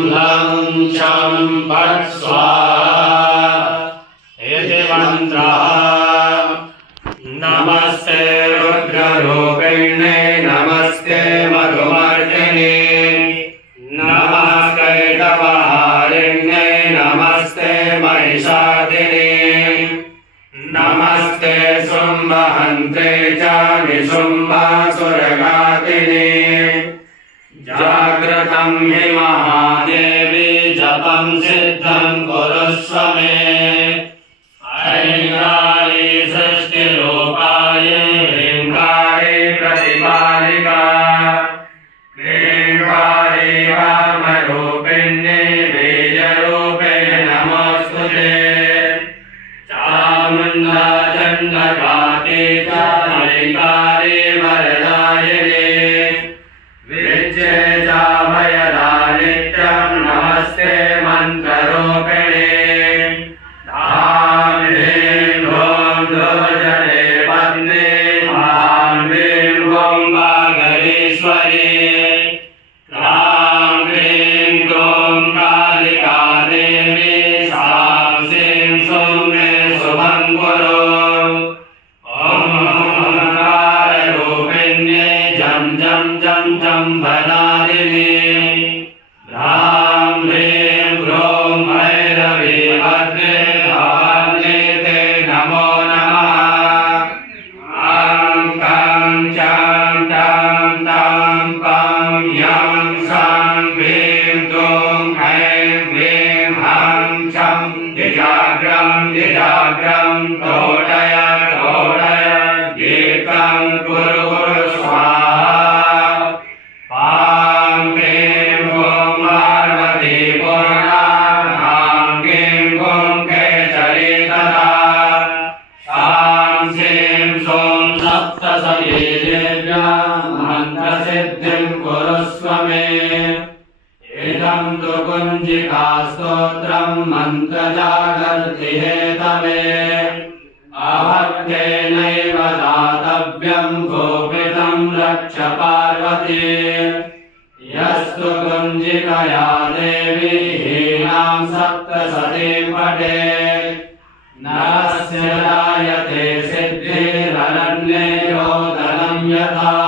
लं चं फट् स्वाहा इति मन्त्रः। नमस्ते रुद्ररूपिण्ये नमस्ते मधुमर्दिने नमस्ते तपहारिण्ये नमस्ते महिषादिने नमस्ते शुम्भहन्त्रे च निशुम्भासुरघातिने जागृतं हि महादेवी जपं सिद्धं कुरुष्व मे। ऐङ्कारे सृष्टिरूपाये ह्रीङ्कारे प्रतिपालिका क्लीङ्कारे वामरूपिण्ये बीजरूपे नमोऽस्तुते। चामुण्डा चण्डघाते च ऐङ्कारे वरदायिने विद्ये चाभयदानित्यं नमस्ते मन्त्ररूपिणे। धाम ह्रीं ह्रूं दुर्जने पत्नी ह्रां ह्रीं ह्रूं वागलीश्वरी ह्रां ह्रीं क्रूं कालिका देवी सां सीं सूं मे शुभं कुरु। ॐ ओंकाररूपिण्ये जं जं जं जं भदादिने ह्रां ह्रीं ह्रूं भैरवी भद्रे भवान्ये ते नमो नमः। आं कां चां टां तां पां यां सां ह्रीं क्रूं ऐं ह्रीं हां चं दिजाग्रं दिजाग्रं घोटय घोटय गीतं कुरु कुरु स्वाहा। पां ह्रीं ह्रूं पार्वती पूर्णा ह्रां ह्रीं ह्रूं केचरी तथा सां सीं सूं सप्तशती देव्यां मन्त्रसिद्धिं कुरुष्व मे। इदं तु कुञ्जिकास्तोत्रं मन्त्रजागर्ति हेतवे अभक्तेनैव दातव्यं गोपितं रक्ष पार्वती। यस्तु कुञ्जिकया देवी हीनां सप्तशतीं पठेत् नरस्य जायते सिद्धिरनन्ये रोदनं यथा